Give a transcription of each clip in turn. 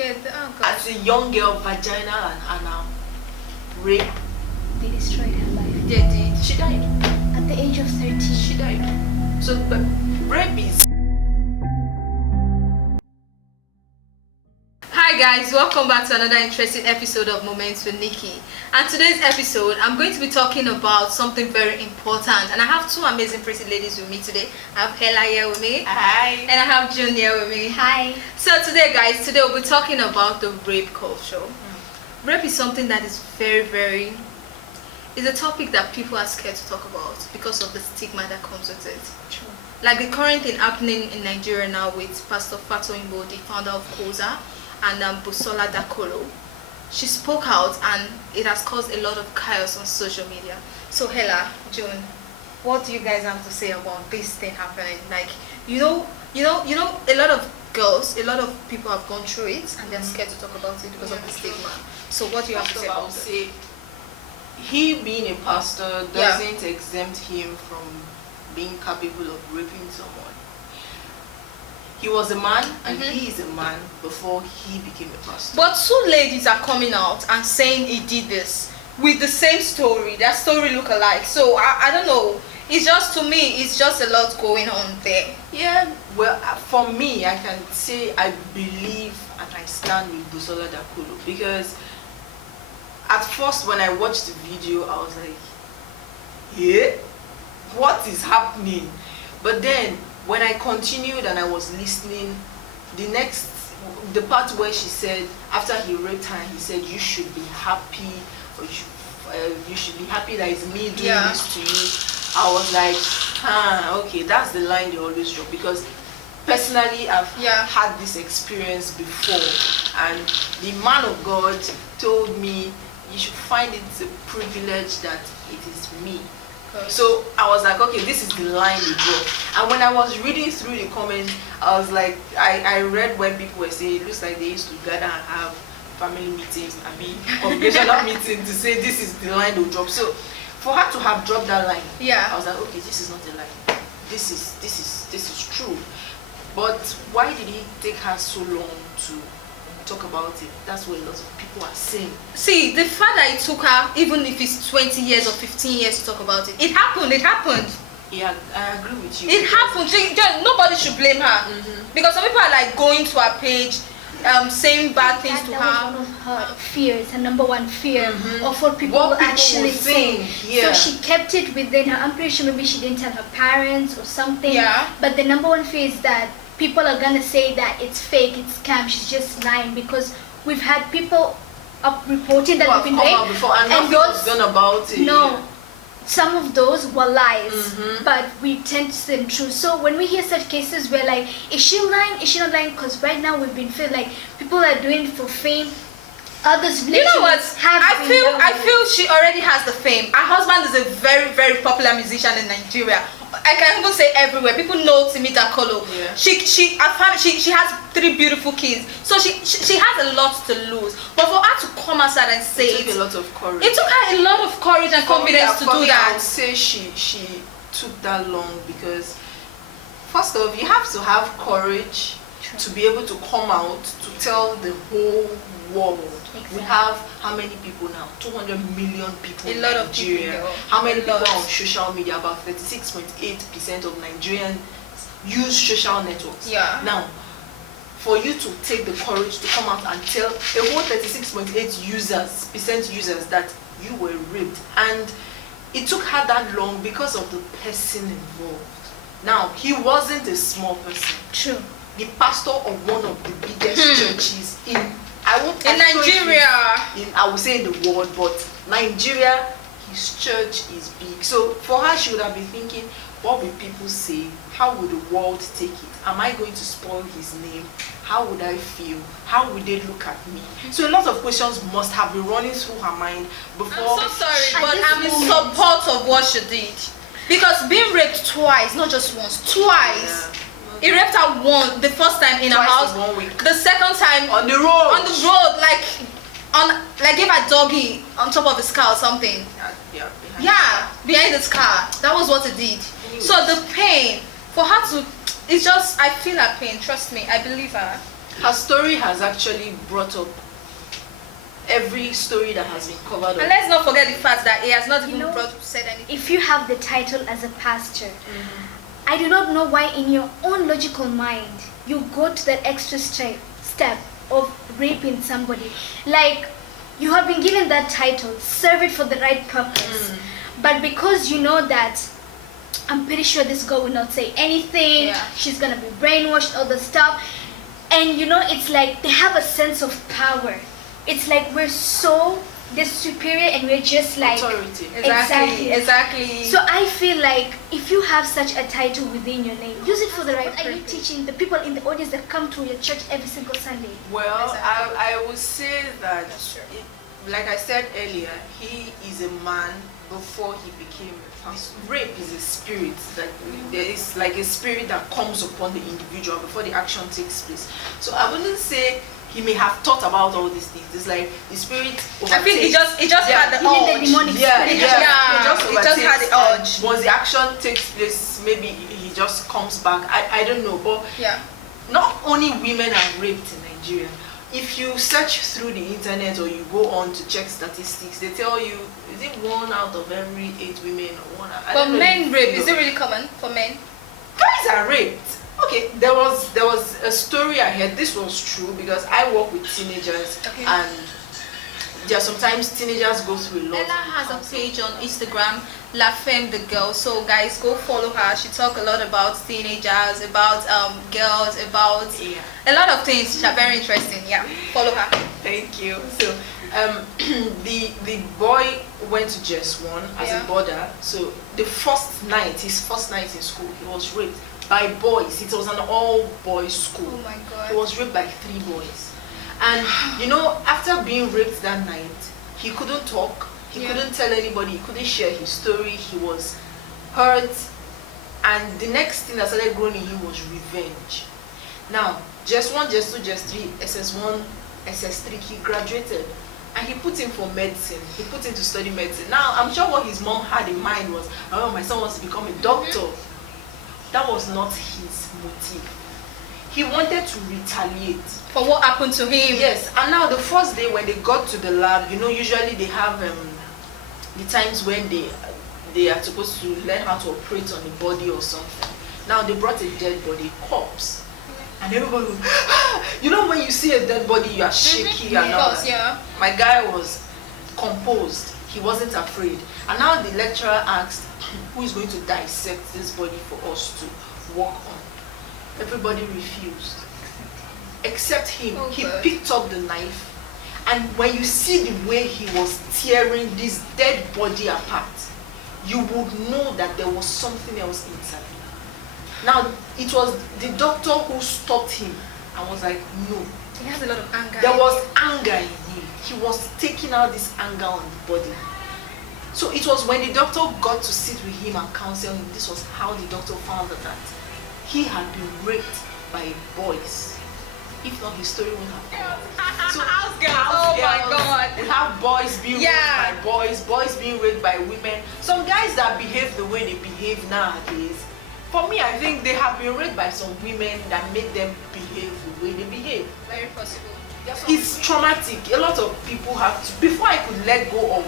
scared. Oh God. As a young girl, vaginal and anal rape. They destroyed her life. They did. She died. At the age of 13. She died. So, but rape is. Hi guys, welcome back to another interesting episode of Moments with Nikki. And today's episode, I'm going to be talking about something very important. And I have two amazing pretty ladies with me today. I have Hella here with me. Hi. And I have June here with me. Hi. So today guys, we'll be talking about the rape culture. Rape is something that is it's a topic that people are scared to talk about because of the stigma that comes with it. True. Like the current thing happening in Nigeria now with Pastor Fato Imbo, the founder of Koza, and Busola Dakolo. She spoke out and it has caused a lot of chaos on social media. So Hella, June, what do you guys have to say about this thing happening? Like, you know, a lot of girls, a lot of people have gone through it and they're scared to talk about it because of the stigma. So what do you have to say about it? He being a pastor doesn't exempt him from being capable of raping someone. He was a man and he is a man before he became a pastor. But two ladies are coming out and saying he did this with the same story. Their story look alike. So I don't know. It's just, to me, it's just a lot going on there. Yeah, well, for me, I can say I believe and I stand with Busola Dakolo, because at first when I watched the video, I was like, yeah, what is happening? But then when I continued and I was listening, the part where she said, after he raped her, he said, you should be happy, or you should be happy that it's me doing this to you. I was like, okay, that's the line they always drop, because personally I've had this experience before, and the man of God told me you should find it a privilege that it is me. So I was like, okay, this is the line they draw. And when I was reading through the comments, I was like, I read when people were saying it looks like they used to gather and have family meetings, congregational meetings, to say this is the line they'll drop. So for her to have dropped that line, I was like, okay, this is not a line. This is true. But why did it take her so long to talk about it? That's what a lot of people are saying. See, the fact that it took her, even if it's 20 years or 15 years to talk about it, it happened. Yeah, I agree with you. It happened. Nobody should blame her. Because some people are like going to her page, saying bad things to her. That was one of her fears, her number one fear of what people will actually say. So she kept it within her. I'm pretty sure maybe she didn't tell her parents or something. But the number one fear is that people are gonna say that it's fake, it's scam, she's just lying, because we've had people reported that they've been raped, before and nothing was done about it. No, some of those were lies, but we tend to see them true. So when we hear such cases, we're like, is she lying? Is she not lying? Because right now we've been feeling like people are doing it for fame. Others, you know what? I feel she already has the fame. Her husband is a very, very popular musician in Nigeria. I can even say everywhere. People know Timi Dakolo. She has 3 beautiful kids. So she has a lot to lose. But for her to come outside and say it took a lot of courage. It took her a lot of courage and confidence to do that. I would say she took that long because, first off, you have to have courage to be able to come out to tell the whole world. We have how many people now? 200 million people in Nigeria. How many people on social media? About 36.8% of Nigerians use social networks. Now, for you to take the courage to come out and tell a whole 36.8% users that you were raped, and it took her that long because of the person involved. Now, he wasn't a small person. True. The pastor of one of the biggest churches in Nigeria. I would say in the world, but Nigeria, his church is big. So for her, she would have been thinking, what will people say? How would the world take it? Am I going to spoil his name? How would I feel? How would they look at me? So a lot of questions must have been running through her mind before. I'm so sorry, but I'm in support of what she did. Because being raped twice, not just once, twice. He raped her the first time in her house. 1 week. The second time on the road. Like gave her doggy on top of his car or something. Behind his car. That was what it did. So the pain for her to, it's just, I feel her pain. Trust me, I believe her. her story has actually brought up every story that has been covered up. And let's not forget the fact that he has not even said anything. If you have the title as a pastor, I do not know why in your own logical mind you go to that extra step of raping somebody. Like, you have been given that title, serve it for the right purpose. But because you know that, I'm pretty sure this girl will not say anything, she's gonna be brainwashed, all the stuff. And you know, it's like they have a sense of power. It's like we're so superior and we're just like authority. Exactly. So I feel like if you have such a title within your name, use it for the right purpose. Are you teaching the people in the audience that come to your church every single Sunday? Well, I would say that, like I said earlier, he is a man before he became a pastor. Rape is a spirit. There is like a spirit that comes upon the individual before the action takes place. So I wouldn't say he may have thought about all these things. It's like the spirit overtakes. I think he just had the urge. The demonic spirit. He just had the urge. Once the action takes place, maybe he just comes back. I don't know. But not only women are raped in Nigeria. If you search through the internet or you go on to check statistics, they tell you, is it 1 out of every 8 women or 1 out? But men rape, is it really common for men? Guys are raped. Okay, there was a story I heard. This was true because I work with teenagers, and there are sometimes teenagers go through a lot. Ella has a page on Instagram, La Femme the Girl. So guys, go follow her. She talk a lot about teenagers, about girls, about a lot of things. She's very interesting. Yeah, follow her. Thank you. So the boy went to JS1 as a boarder. So his first night in school, he was raped by boys. It was an all-boys school. Oh my God. He was raped by 3 boys. And you know, after being raped that night, he couldn't talk, he couldn't tell anybody, he couldn't share his story, he was hurt. And the next thing that started growing in him was revenge. Now, JS1, JS2, JS3, SS1, SS3, he graduated. And he put in for medicine. He put in to study medicine. Now, I'm sure what his mom had in mind was, oh, my son wants to become a doctor. That was not his motive. He wanted to retaliate. For what happened to him? Yes, and now the first day when they got to the lab, you know, usually they have the times when they are supposed to learn how to operate on the body or something. Now they brought a dead body, corpse. And everybody was, you know, when you see a dead body, you are shaky and all that. My guy was composed. He wasn't afraid. And now the lecturer asked, who is going to dissect this body for us to work on? Everybody refused. Except him. He picked up the knife. And when you see the way he was tearing this dead body apart, you would know that there was something else inside. Now, it was the doctor who stopped him and was like, no. He has a lot of anger. There was anger in him. He was taking out this anger on the body. So it was when the doctor got to sit with him and counsel him, this was how the doctor found out that he had been raped by boys. If not, his story wouldn't have come. So house girls. My God. We have boys being raped by boys, boys being raped by women. Some guys that behave the way they behave nowadays, for me, I think they have been raped by some women that made them behave the way they behave. Very possible. It's traumatic. A lot of people have to, before I could let go of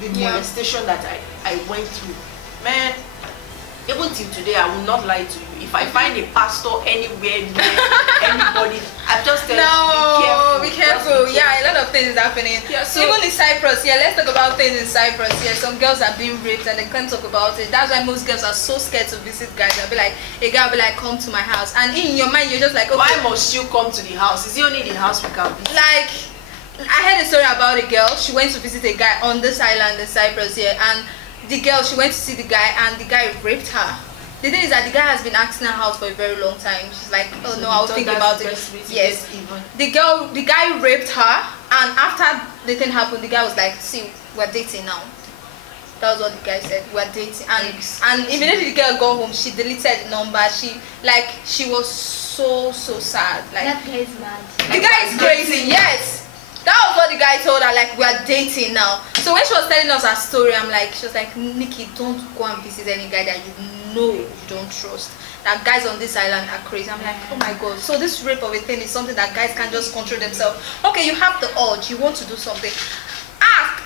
the molestation that I went through, man, even till today, I will not lie to you. If I find a pastor anywhere near anybody, I just tell be careful. Yeah, a lot of things is happening. Yeah, so even in Cyprus, let's talk about things in Cyprus. Some girls are being raped and they can't talk about it. That's why most girls are so scared to visit guys. They'll be like, a guy will be like, come to my house. And in your mind, you're just like, okay. Why must you come to the house? Is it only the house we can visit? Like, I heard a story about a girl. She went to visit a guy on this island in Cyprus and the girl, she went to see the guy and the guy raped her. The thing is that the guy has been asking her out for a very long time. She's like, oh no, I'll think about it. Yes. The guy raped her, and after the thing happened, the guy was like, see, we're dating now. That was what the guy said. We're dating. And immediately the girl got home, she deleted the number. She was so sad. Like, that guy is mad. The guy is crazy, yes. That was what the guy told her, like, we are dating now. So when she was telling us her story, she was like, Nikki, don't go and visit any guy that you know you don't trust. that guys on this island are crazy. I'm like, oh my god. So this rape of a thing is something that guys can't just control themselves. Okay, you have the urge, you want to do something.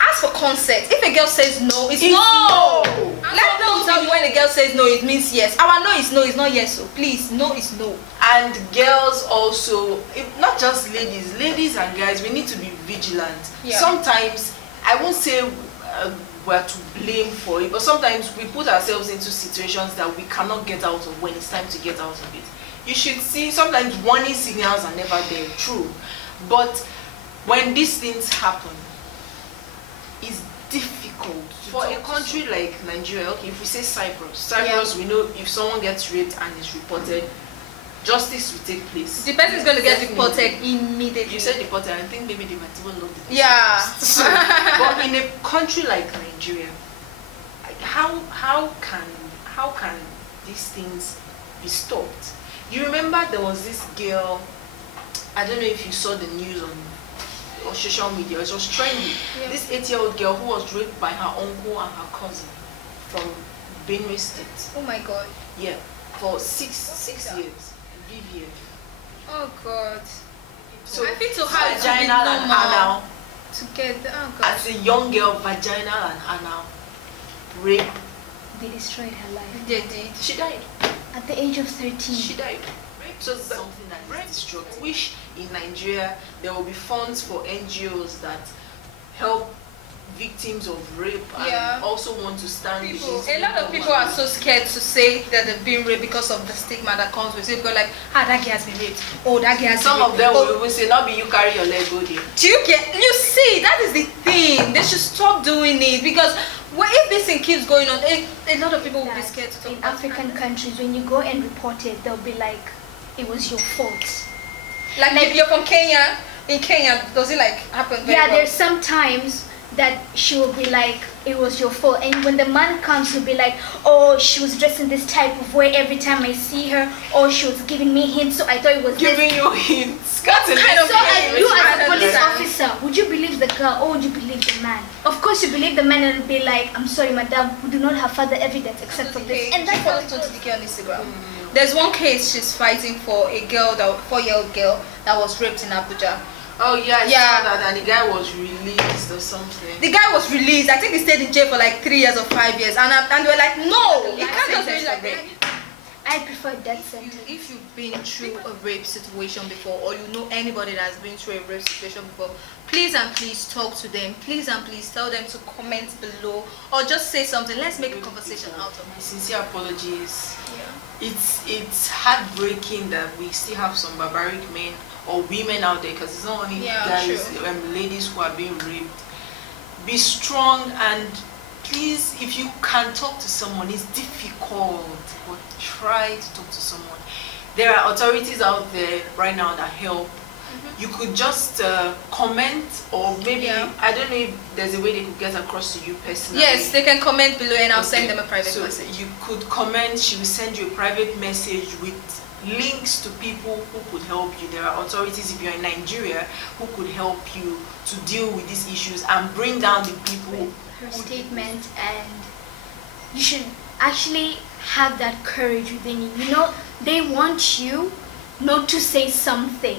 Ask for consent. If a girl says no, it's no. Let them tell you when a girl says no, it means yes. Our no is no, it's not yes. So please, no is no. And girls also, not just ladies and guys, we need to be vigilant. Yeah. Sometimes, I won't say we're to blame for it, but sometimes we put ourselves into situations that we cannot get out of when it's time to get out of it. You should see, sometimes warning signals are never there, true. But when these things happen, it's difficult for a country like Nigeria. Okay, if we say Cyprus, we know if someone gets raped and is reported, justice will take place. The person is going to get deported immediately. You said deported, I think maybe they might even love the yeah. So, but in a country like Nigeria, how can these things be stopped? You remember there was this girl, I don't know if you saw the news on social media, it was trending. Yeah. This 8-year-old girl who was raped by her uncle and her cousin from Benue State. Oh my god. Yeah, for six years. VVF. Oh god. So I feel to her vaginal and anal. Together. Oh god. As a young girl, vaginal and anal rape. They destroyed her life. They did. She died. At the age of 13. She died. So something that is destructive. I wish in Nigeria there will be funds for NGOs that help victims of rape and also want to stand with these a lot of people are so scared to say that they've been raped because of the stigma that comes with it. Because like, that girl has been raped. Oh, that girl has been raped. Some of them will even say, not be you carry your leg, go there. Do you get? You see, that is the thing. They should stop doing it because if this thing keeps going on, a lot of people will be scared to talk about it. In African countries, when you go and report it, they'll be like, it was your fault. Like if you're from Kenya, in Kenya, does it like happen? Yeah, there's sometimes that she will be like, it was your fault. And when the man comes, he'll be like, oh, she was dressed in this type of way every time I see her. Or she was giving me hints, so I thought it was giving you hints. So you as a police officer, would you believe the girl or would you believe the man? Of course you believe the man and be like, I'm sorry madam, we do not have further evidence except for this. And that's how to the girl on Instagram. There's one case she's fighting for, a girl, 4-year-old girl that was raped in Abuja. Oh yeah, I saw that, and the guy was released or something. The guy was released. I think he stayed in jail for like 3 years or 5 years, and they were like, no, you can't just be like that. I prefer death sentence. If you've been through a rape situation before, or you know anybody that has been through a rape situation before, please and please talk to them. Please and please tell them to comment below, or just say something. Let's make a conversation out of it. Sincere apologies. Yeah. It's heartbreaking that we still have some barbaric men or women out there, because it's not only guys, ladies who are being raped. Be strong, and please, if you can talk to someone, it's difficult, but try to talk to someone. There are authorities out there right now that help. You could just comment, or maybe I don't know if there's a way they could get across to you personally. Yes, they can comment below, and I'll send them a private message. You could comment. She will send you a private message with links to people who could help you. There are authorities, if you're in Nigeria, who could help you to deal with these issues and bring down the people. Her statement, and you should actually have that courage within you. You know, they want you not to say something.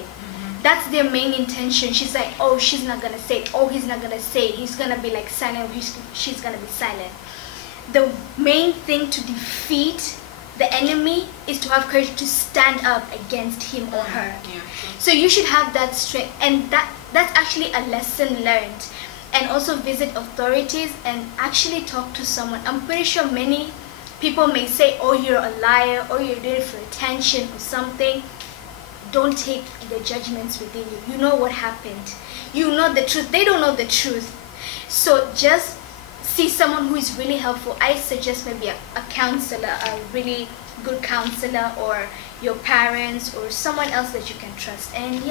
That's their main intention. She's like, oh, she's not gonna say it. Oh, he's not gonna say it. He's gonna be like silent. She's gonna be silent. The main thing to defeat the enemy is to have courage to stand up against him or her. So you should have that strength, and that's actually a lesson learned. And also visit authorities and actually talk to someone. I'm pretty sure many people may say, oh, you're a liar, or you're doing it for attention or something. Don't take the judgments within you. You know what happened. You know the truth. They don't know the truth. So just see someone who is really helpful. I suggest maybe a counselor, a really good counselor, or your parents, or someone else that you can trust. And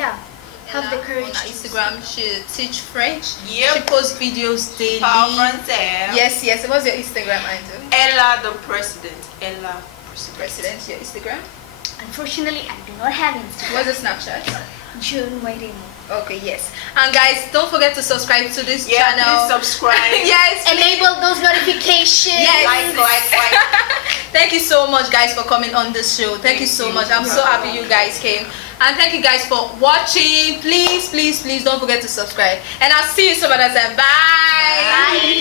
have the courage. On Instagram, she teach French. Yep. She posts videos daily. Yes. What's your Instagram handle? Ella the President. Ella President. Your Instagram? Unfortunately, I do not have Instagram. What's the Snapchat? June Waiting. Okay, yes. And guys, don't forget to subscribe to this channel. Please subscribe. Yes. Enable those notifications. Yes. Like. Thank you so much, guys, for coming on this show. Thank you so much. I'm so happy you guys came. And thank you guys for watching. Please don't forget to subscribe. And I'll see you some other time. Bye. Bye.